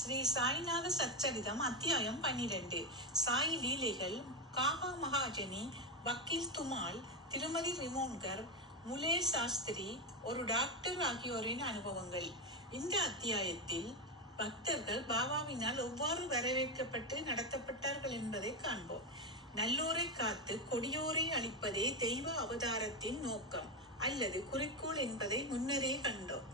ஸ்ரீ சாய்நாத சச்சரிதம் அத்தியாயம் 12. சாய் லீலைகள். காகா மகாஜனி, வக்கீல் துமால், திருமதி ரிமோன்கர், முலே சாஸ்திரி, ஒரு டாக்டர் ஆகியோரின் அனுபவங்கள். இந்த அத்தியாயத்தில் பக்தர்கள் பாபாவினால் எவ்வாறு வரவேற்கப்பட்டு நடத்தப்பட்டார்கள் என்பதை காண்போம். நல்லோரை காத்து கொடியோரை அளிப்பதே தெய்வ அவதாரத்தின் நோக்கம் அல்லது குறிக்கோள் என்பதை முன்னரே கண்டோம்.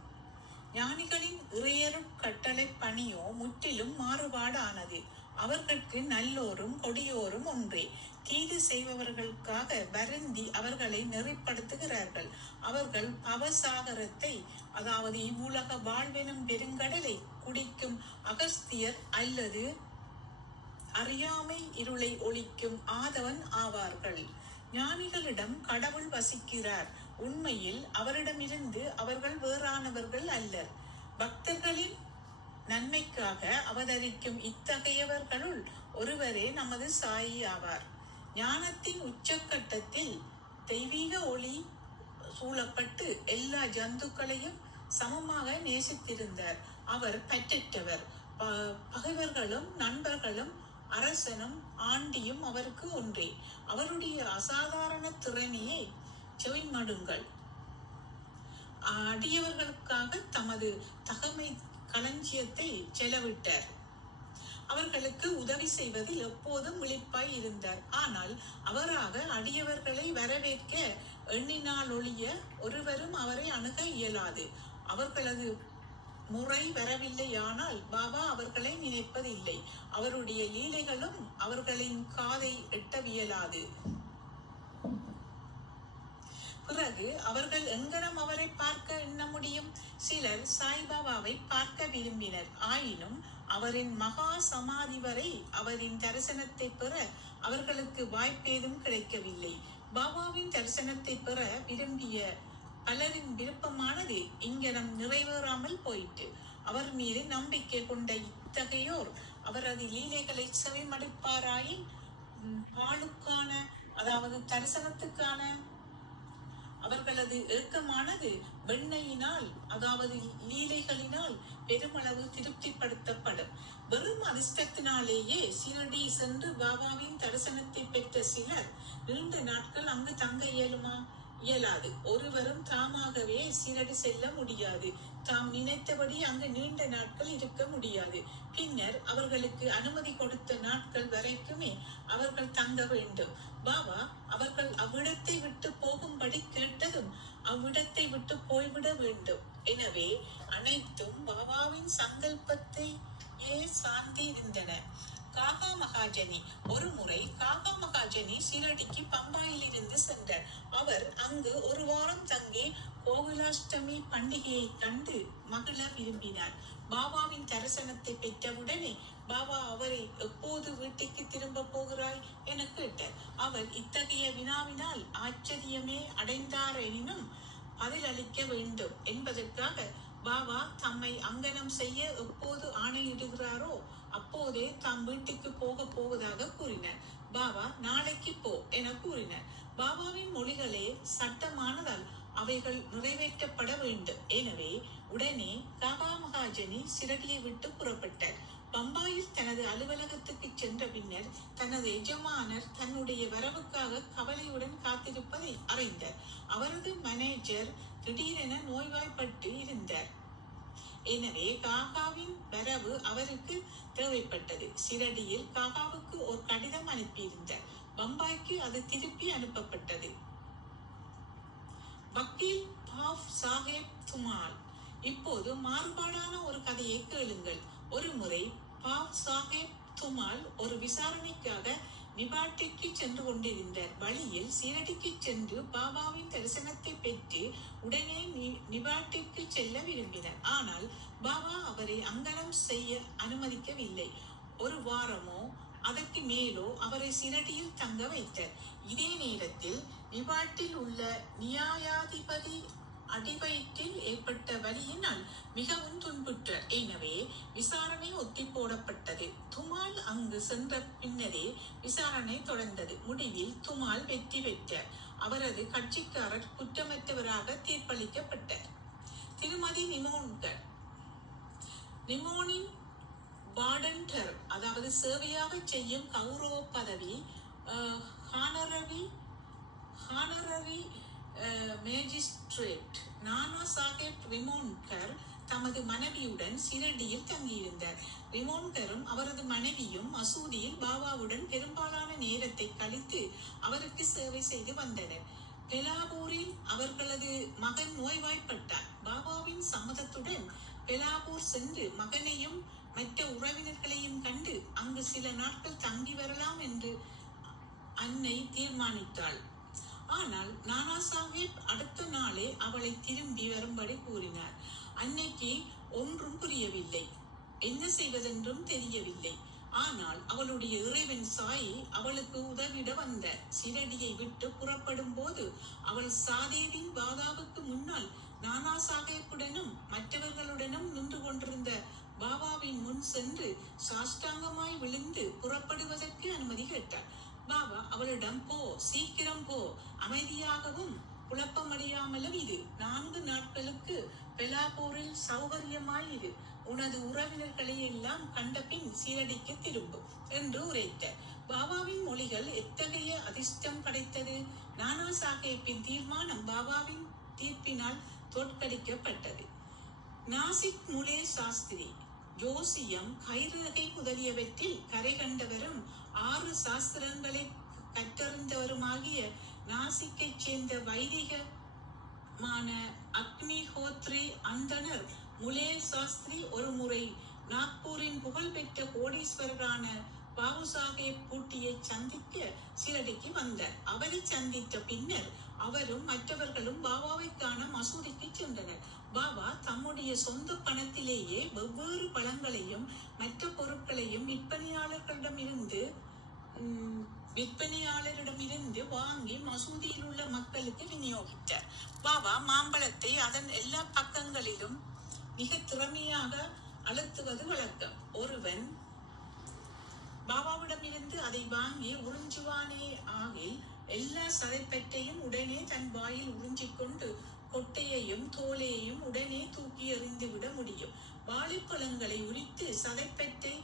ஞானிகளின் இறையருட் கட்டளை பணியோ முற்றிலும் மாறுபாடானது. அவர்களுக்கு நல்லோரும் கொடியோரும் ஒன்றே. தீது செய்பவர்களுக்காக வருந்தி அவர்களை நெறிப்படுத்துகிறார்கள். அவர்கள் பவசாகரத்தை, அதாவது இவ்வுலக வாழ்வெனும் பெருங்கடலை குடிக்கும் அகஸ்தியர் அல்லது அறியாமை இருளை ஒழிக்கும் ஆதவன் ஆவார்கள். ஞானிகளிடம் கடவுள் வசிக்கிறார். உண்மையில் அவரிடமிருந்து அவர்கள் வேறானவர்கள் அல்லர். பக்தர்களின் நன்மைக்காக அவதரிக்கும் இத்தகையவர்களுள் ஒருவரே நமது சாயி ஆவார். ஞானத்தின் உச்சக்கட்டத்தில் தெய்வீக ஒளி சூழப்பட்டு எல்லா ஜந்துக்களையும் சமமாக நேசித்திருந்தார். அவர் பற்றற்றவர். பகைவர்களும் நண்பர்களும் அரசனும் ஆண்டியும் அவருக்கு ஒன்றே. அவருடைய அசாதாரண திறமையை செவிமடுங்கள். அடியவர்களுக்காக தமது தகமை களஞ்சியத்தை செலவிட்டார். அவர்களுக்கு உதவி செய்வதில் எப்போதும் விழிப்பாய் இருந்தார். ஆனால் அவராக அடியவர்களை வரவேற்க எண்ணினால் ஒழிய ஒருவரும் அவரை அணுக இயலாது. அவர்களது முறை வரவில்லையானால் பாபா அவர்களை நினைப்பதில்லை. அவருடைய லீலைகளும் அவர்களின் காதை எட்டவியலாது. பிறகு அவர்கள் எங்கனம் அவரை பார்க்க எண்ண முடியும்? சிலர் சாய்பாபாவை பார்க்க விரும்பினர். ஆயினும் அவரின் மகா சமாதி வரை அவரின் தரிசனத்தை பெற அவர்களுக்கு வாய்ப்பேதும் கிடைக்கவில்லை. பாபாவின் தரிசனத்தை பெற விரும்பிய பலரின் விருப்பமானது இங்கனம் நிறைவேறாமல் போயிற்று. அவர் மீது நம்பிக்கை கொண்ட இத்தகையோர் அவரது லீலைகளை செவிமடுப்பாராயின் பாலுக்கான, அதாவது தரிசனத்துக்கான அவர்களது ஏக்கமானது வெண்ணையினால், அதாவது லீலைகளினால் பெருமளவு திருப்திப்படுத்தப்படும். வெறும் அதிர்ஷ்டத்தினாலேயே சிரடி சென்று பாபாவின் தரிசனத்தை பெற்ற சிலர் நீண்ட நாட்கள் அங்கு தங்க இயலாது. ஒருவரும் தாமாகவே சிரடி செல்ல முடியாது. தாம் நினைத்தபடி அங்கு நீண்ட நாட்கள் இருக்க முடியாது. பின்னர் அவர்களுக்கு அனுமதி கொடுத்த நாட்கள் வரைக்குமே அவர்கள் தங்க வேண்டும். பாபா அவர்கள் அவ்விடத்தை விட்டு போகும்படி கேட்டதும் அவ்விடத்தை விட்டு போய்விட வேண்டும். எனவே அனைத்தும் பாபாவின் சங்கல்பத்தை சார்ந்து இருந்தன. காகா மகாஜனி. ஒரு முறை காகா மகாஜனி சிரடிக்கு பம்பாயில் இருந்து சென்றார். அவர் அங்கு ஒரு வாரம் தங்கி கோகுலாஷ்டமி பண்டிகையை கண்டு மகிழ விரும்பினார். பாபாவின் தரிசனத்தை பெற்றவுடனே பாபா அவரை எப்போது வீட்டுக்கு திரும்ப போகிறாய் என கேட்டார். அவர் இத்தகைய வினாவினால் ஆச்சரியமே அடைந்தார். எனினும் பதிலளிக்க வேண்டும் என்பதற்காக பாபா தம்மை அங்கனம் செய்ய எப்போது ஆணையிடுகிறாரோ அப்போதே தாம் வீட்டுக்கு போக போவதாக கூறினார். பாபா நாளைக்கு போ என கூறினார். பாபாவின் மொழிகளே சட்டமானதால் அவைகள் நிறைவேற்றப்பட வேண்டும். எனவே உடனே காகா மகாஜனி சிரடியை விட்டு புறப்பட்டார். பம்பாயில் தனது அலுவலகத்துக்கு சென்ற பின்னர் தனது எஜமானர் தன்னுடைய வரவுக்காக கவலையுடன் காத்திருப்பதை அறிந்தார். அவரது மேனேஜர் திடீரென நோய்வாய்ப்பட்டு இருந்தார். எனவே காகாவின் வரவு அவருக்கு தேவைப்பட்டது. சிரடியில் காகாவுக்கு ஒரு கடிதம் அனுப்பியிருந்தார். பம்பாய்க்கு அது திருப்பி அனுப்பப்பட்டது. வக்கீல் பாப் சாஹேப் துமால். இப்போது மாறுபாடான ஒரு கதையை கேளுங்கள். ஒரு முறை பாப் சாஹேப் துமால் ஒரு விசாரணைக்காக நிபாட்டிற்கு சென்று கொண்டிருந்தார். வழியில் சீரடிக்கு சென்று பாபாவின் தரிசனத்தை பெற்று உடனே நிபாட்டிற்கு செல்ல விரும்பினார். ஆனால் பாபா அவரை அங்கனம் செய்ய அனுமதிக்கவில்லை. ஒரு வாரமோ அதற்கு மேலோ அவரை சிரடியில் தங்க வைத்தார். இதே நேரத்தில் நிபாட்டில் உள்ள நியாயாதிபதி அடிவயிற்றில் ஏற்பட்ட வலியினால் மிகவும் துன்புற்றார். எனவே விசாரணை ஒத்தி போடப்பட்டது. துமால் அங்கு சென்ற பின்னரே விசாரணை தொடர்ந்தது. முடிவில் துமால் வெற்றி பெற்றார். அவரது கட்சிக்காரர் குற்றமற்றவராக தீர்ப்பளிக்கப்பட்டார். திருமதி நிமோன்கர். நிமோனின் வார்டன்டர் அதாவது சேவையாக செய்யும் கௌரவ பதவி, ஹானரரி மேஜிஸ்ட்ரேட். நானா சாஹேப் ரிமோன்கர் தமது மனைவியுடன் சிரடியில் தங்கியிருந்தார். ரிமோன்கரும் அவரது மனைவியும் மசூதியில் பாபாவுடன் பெரும்பாலான நேரத்தை கழித்து அவருக்கு சேவை செய்து வந்தனர். பெலாபூரில் அவர்களது மகன் நோய்வாய்ப்பட்டார். பாபாவின் சம்மதத்துடன் பெலாபூர் சென்று மகனையும் மற்ற உறவினர்களையும் கண்டு அங்கு சில நாட்கள் தங்கி வரலாம் என்று அன்னை தீர்மானித்தாள். ஆனால் நானா சாஹேப் அடுத்த நாளே அவளை திரும்பி வரும்படி கூறினார். அன்னைக்கு ஒன்றும் புரியவில்லை, என்ன செய்வதென்றும் தெரியவில்லை. ஆனால் அவளுடைய இறைவன் சாயி அவளுக்கு உதவிட வந்த சிரடியை விட்டு புறப்படும் போது அவள் சாதேவின் பாதாவுக்கு முன்னால் நானா சாஹேப்புடனும் மற்றவர்களுடனும் நின்று கொண்டிருந்த பாபாவின் முன் சென்று சாஷ்டாங்கமாய் விழுந்து புறப்படுவதற்கு அனுமதி கேட்டார். பாபா அவளிடம், போ, சீக்கிரம் போ, அமைதியாகவும் குழப்பமடையாமலும் இது. 4 நாட்களுக்கு பெலாபூரில் சௌகரியமாயிரு. உனது உறவினர்களை எல்லாம் கண்ட பின் சீரடிக்கு திரும்பும் என்று உரைத்தார். பாபாவின் மொழிகள் எத்தகைய அதிர்ஷ்டம் படைத்தது! நானா சாஹேப்பின் தீர்மானம் பாபாவின் தீர்ப்பினால் தோற்கடிக்கப்பட்டது. நாசிக் முலே சாஸ்திரி ஜோசியம், கைரேகை முதலியவற்றில் கரை கண்டவரும் 6 சாஸ்திரங்களை கற்றறிந்தவருமாகிய நாசிக்கை சேர்ந்த வைதிகமான அக்னிஹோத்ரி அந்தனர் முலே சாஸ்திரி ஒரு முறை நாக்பூரின் புகழ்பெற்ற கோடீஸ்வரரான பாபு சாஹேப் பூட்டியை சந்திக்க சீரடிக்கு வந்தார். அவரை சந்தித்த பின்னர் அவரும் மற்றவர்களும் பாபாவை காண மசூதிக்கு சென்றனர். பாபா தம்முடைய சொந்த பணத்திலேயே வெவ்வேறு பழங்களையும் மற்ற பொருட்களையும் விற்பனையாளரிடமிருந்து வாங்கி மசூதியில் உள்ள மக்களுக்கு விநியோகித்தார். பாபா மாம்பழத்தை அதன் எல்லா பக்கங்களிலும் மிக திறமையாக அழுத்துவது வழக்கம். ஒருவன் பாபாவிடமிருந்து அதை வாங்கி உறிஞ்சுவானே ஆகில் எல்லா சதைப்பற்றையும் உடனே தன் வாயில் உறிஞ்சிக்கொண்டு கொட்டையையும் தோலையையும் உடனே தூக்கி எறிந்து விட முடியும். வாழைப்பழங்களை உரித்து சதைப்பற்றை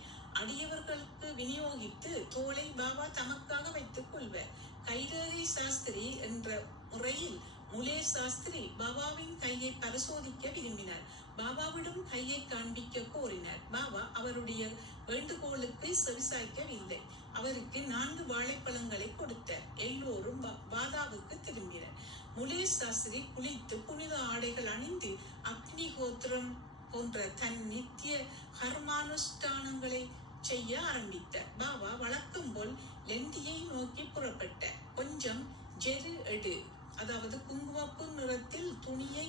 அடியவர்களுக்கு விநியோகித்து தோலை பாபா தமக்காக வைத்துக் கொள்வார். கைரேகை சாஸ்திரி என்ற முறையில் முலே சாஸ்திரி பாபாவின் கையை பரிசோதிக்க விரும்பினார். பாபாவிடம் கையை காண்பிக்க கோரினார். பாபா அவருடைய வேண்டுகோளுக்கு செவிசாய்க்கவில்லை. அவருக்கு 4 வாழைப்பழங்களை கொடுத்தார். எல்லோரும் பாதாவுக்கு திரும்பினர். முலே சாஸ்திரி குளித்து புனித ஆடைகள் அணிந்து அக்னிஹோத்திரம் போன்ற தன் நித்திய கர்மானுஷ்டானங்களை செய்ய ஆரம்பித்தார். பாபா வழக்கம் போல் லெண்டியை நோக்கி புறப்பட்டார். கொஞ்சம் ஜெரு எடு, அதாவது குங்குமப்பு நிறத்தில் துணியை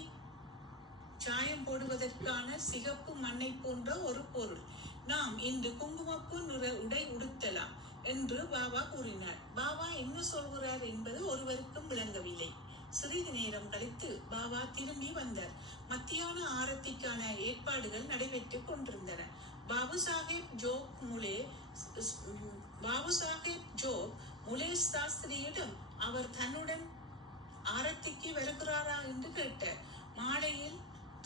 சாயம் போடுவதற்கான சிகப்பு மண்ணை போன்ற ஒரு பொருள். நாம் இன்று குங்குமப்பு நிற உடை உடுத்தலாம் என்று பாபா கூறினார். பாபா என்ன சொல்கிறார் என்பது ஒருவருக்கும் விளங்கவில்லை. சிறிது நேரம் கழித்து பாபா திரும்பி வந்தார். மத்தியான ஆரத்திக்கான ஏற்பாடுகள் நடைபெற்றுக் கொண்டிருந்தன. பாபு சாஹேப் ஜோப் முலே சாஸ்திரியிடம் அவர் தன்னுடன் ஆரத்திக்கு வருகிறாரா என்று கேட்டார். மாலையில்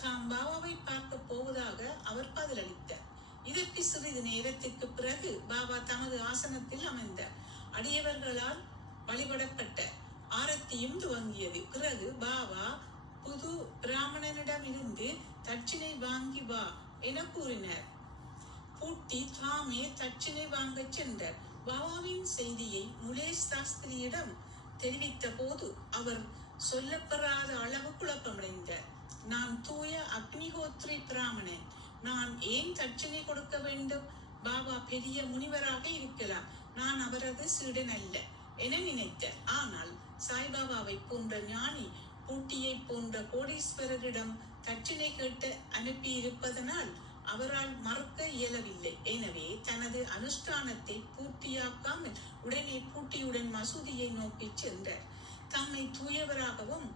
தாம் பாபாவை பார்க்க போவதாக அவர் பதிலளித்தார். இதற்கு சிறிது நேரத்திற்கு பிறகு பாபா தமது ஆசனத்தில் அமர்ந்தார். அடியவர்களால் வழிபடப்பட்ட ஆரத்தியும் துவங்கியது. பிறகு பாபா புது பிராமணனிடமிருந்து தட்சிணை வாங்கி வா என கூறினார். பூட்டி தாமே தட்சிணை வாங்க சென்றார். பாபாவின் செய்தியை முலே சாஸ்திரியிடம் தெரிவித்த போது அவர் சொல்லப்பெறாத அளவு குழப்பமடைந்தார். நான் தூய அக்னிஹோத்ரி பிராமணன், நான் ஏன் தட்சிணை கொடுக்க வேண்டும்? பாபா பெரிய முனிவராக இருக்கலாம், நான் அவரது சீடன் அல்ல என நினைத்தார். ஆனால் சாய்பாபாவை போன்ற ஞானி பூட்டியை போன்ற கோடீஸ்வரரிடம் தட்சிணை கேட்டு அனுப்பி இருப்பதனால் அவரால் மறுக்க இயலவில்லை. எனவே தனது அனுஷ்டானத்தை பூர்த்தியாக்காமல் உடனே பூட்டியுடன் மசூதியை நோக்கி சென்றார். தம்மை தூயவராகவும்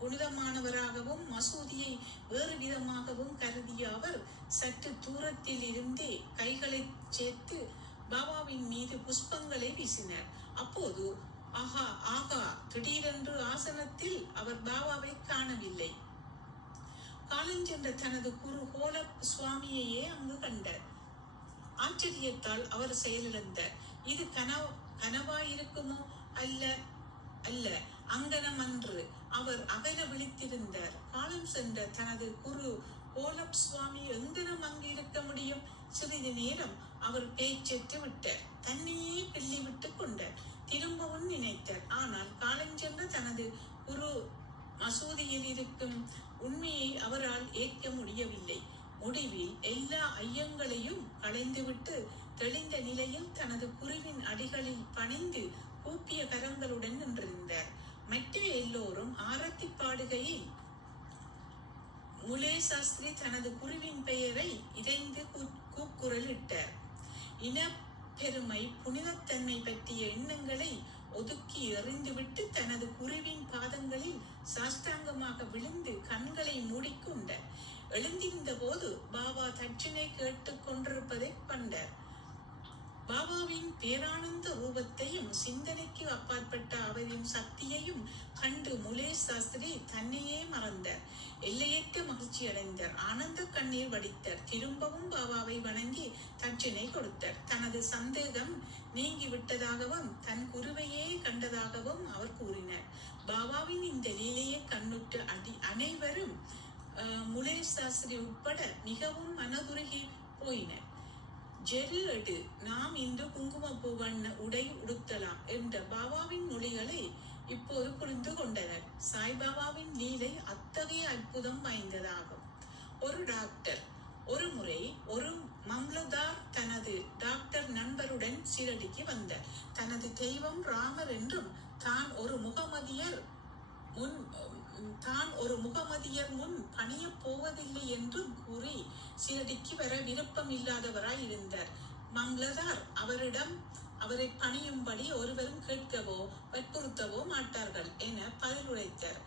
புனிதமானவராகவும் மசூதியை வேறு விதமாகவும் கருதிய அவர் சற்று தூரத்தில் இருந்தே கைகளை சேர்த்து பாபாவின் மீது புஷ்பங்களை வீசினார். அப்போது ஆகா ஆகா, திடீரென்று ஆசனத்தில் அவர் பாபாவை காணவில்லை. காலஞ்சென்ற தனது குரு ஹோலப் சுவாமியையே அங்கு கண்டார். ஆச்சரியத்தால் அவர் செயலிழந்தார். இது கனவாயிருக்குமோ? அல்ல அல்ல, அங்கனம் அன்று. அவர் அகல விழித்திருந்தார். காலம் சென்ற தனது குரு கோலப் சுவாமி எங்கனம் அங்கு இருக்க முடியும்? சிறிது நேரம் அவர் பேச்சற்று விட்டார். தன்னையே கிள்ளி விட்டு கொண்டார். திரும்பவும் நினைத்தார். ஆனால் காலஞ்சென்ற தனது குரு மசூதியில் இருக்கும் உண்மையை அவரால் ஏற்க முடியவில்லை. முடிவில் எல்லா ஐயங்களையும் களைந்துவிட்டு தெளிந்த நிலையில் தனது குருவின் அடிகளில் பணிந்து கூப்பிய கரங்களுடன் நின்றிருந்தார். மற்ற எல்லோரும் ஆரத்தி பாடுகையில் முலே சாஸ்திரி தனது குருவின் பெயரை இறைந்து கூக்குரல் இட்டார். இன பெருமை, புனிதத்தன்மை பற்றிய எண்ணங்களை ஒதுக்கி எறிந்துவிட்டு தனது குருவின் பாதங்களில் சாஷ்டாங்கமாக விழுந்து கண்களை மூடிக்கொண்டார். எழுந்திருந்த போது பாபா தட்சிணை கேட்டுக் கொண்டிருப்பதை கண்டார். பாபாவின் பேரானந்த ரூபத்தையும் சிந்தனைக்கு அப்பாற்பட்ட அவரின் சக்தியையும் கண்டு முலே சாஸ்திரி தன்னையே மறந்தார். எல்லையற்ற மகிழ்ச்சி அடைந்தார். ஆனந்த கண்ணீர் வடித்தார். திரும்பவும் பாபாவை வணங்கி தட்சிணை கொடுத்தார். தனது சந்தேகம் நீங்கி விட்டதாகவும் தன் குருவையே கண்டதாகவும் அவர் கூறினார். பாபாவின் இந்த லீலையை கண்ணுற்ற அனைவரும் முலே சாஸ்திரி உட்பட மிகவும் மனதுருகி போயினர். ஜெரு எடு, நாம் இன்று குங்குமப்பூ வண்ண உடை உடுத்தலாம் என்ற பாபாவின் மொழிகளை இப்போது புரிந்து கொண்டனர். சாய்பாபாவின் லீலை அத்தகைய அற்புதம் வாய்ந்ததாகும். ஒரு டாக்டர் ஒரு முறை ஒரு மம்லதார் தனது டாக்டர் நண்பருடன் சீரடிக்கு வந்தார். தனது தெய்வம் ராமர் என்றும் தான் ஒரு முகமதியர் முன் பணிய போவதில்லை என்றும் கூறி சீரடிக்கு வர விருப்பம் இல்லாதவராய் இருந்தார். மம்லதார் அவரை பணியும்படி ஒருவரும் கேட்கவோ வற்புறுத்தவோ மாட்டார்கள் என பதில் உரைத்தார்.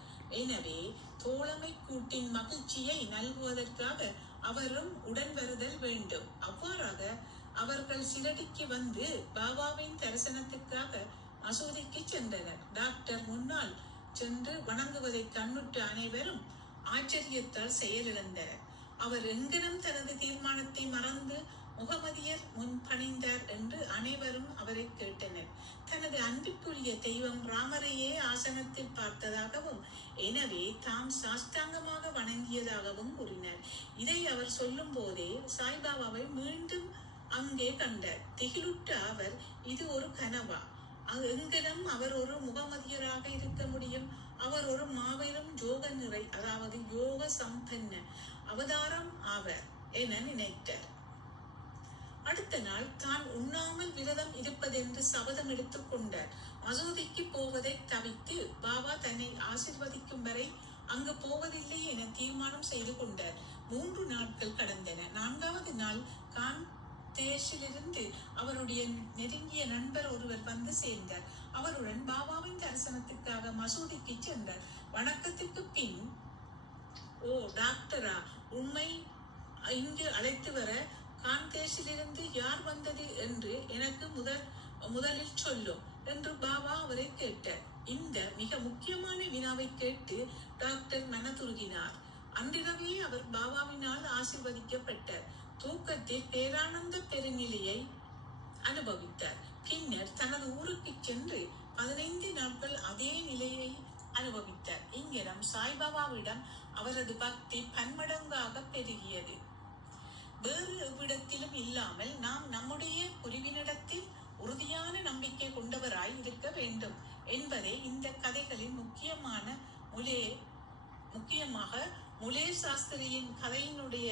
எனவே தோழமை கூட்டின் மகிழ்ச்சியை நல்குவதற்காக அவரும் உடன் வருதல் வேண்டும். அவ்வாறாக அவர்கள் சீரடிக்கு வந்து பாபாவின் தரிசனத்துக்காக மசூதிக்கு சென்றனர். டாக்டர் முன்னால் சென்று வணங்குவதை கண்ணுற்ற அனைவரும் ஆச்சரியத்தால் செயலிழந்தனர். அவர் எங்கனம் தனது தீர்மானத்தை மறந்து முகமதியர் முன் பணிந்தார் என்று அனைவரும் அவரை கேட்டனர். தனது அன்பிற்குரிய தெய்வம் ராமரையே ஆசனத்தில் பார்த்ததாகவும் எனவே தாம் சாஷ்டாங்கமாக வணங்கியதாகவும் கூறினார். இதை அவர் சொல்லும் போதே சாய்பாபாவை மீண்டும் அங்கே கண்டார். திகிலுற்ற அவர், இது ஒரு கனவா? எங்கனம் அவர் ஒரு முகமதியராக இருக்க முடியும்? அவர் ஒரு மாபெரும் யோக நிறை, அதாவது யோக சம்பன்ன அவதாரம் ஆவர் என நினைத்தார். அடுத்த நாள் தான் உண்ணாமல் விரதம் இருப்பதென்று சபதம் எடுத்துக் கொண்டார். மசூதிக்கு போவதை தவிர்த்து பாபா தன்னை ஆசிர்வதிக்கும் வரை அங்கு போவதில்லை என தீர்மானம் செய்து கொண்டார். 3 நாட்கள் கடந்தன. 4வது நாள் காந்தேஷிலிருந்து அவருடைய நெருங்கிய நண்பர் ஒருவர் வந்து சேர்ந்தார். அவருடன் பாபாவின் தரிசனத்துக்காக மசூதிக்கு சென்றார். வணக்கத்திற்கு பின், ஓ டாக்டரா, உண்மை இங்கு அழைத்து வர காந்தேஷிலிருந்து யார் வந்தது என்று எனக்கு முதலில் சொல்லும் என்று பாபா அவரை கேட்டார். இந்த மிக முக்கியமான வினாவை கேட்டு டாக்டர் மனதுருகினார். அன்றிரவே அவர் பாபாவினால் ஆசீர்வதிக்கப்பட்டார். தூக்கத்தில் பேரானந்த பெருநிலையை அனுபவித்தார். பின்னர் தனது ஊருக்கு சென்று 15 நாட்கள் அதே நிலையை அனுபவித்தார். இங்கிடம் சாய்பாபாவிடம் அவரது பக்தி பன்மடங்காக பெருகியது. வேறு எவ்விடத்திலும் இல்லாமல் நாம் நம்முடைய குருவினிடத்தில் உறுதியான நம்பிக்கை கொண்டவராய் இருக்க வேண்டும் என்பதே இந்த கதைகளின் முக்கியமாக முலே சாஸ்திரியின் கதையினுடைய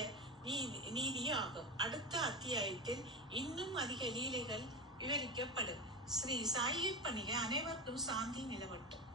நீதியாகும். அடுத்த அத்தியாயத்தில் இன்னும் அதிக லீலைகள் விவரிக்கப்படும். ஸ்ரீ சாயை பணிக அனைவருக்கும் சாந்தி நிலவட்டும்.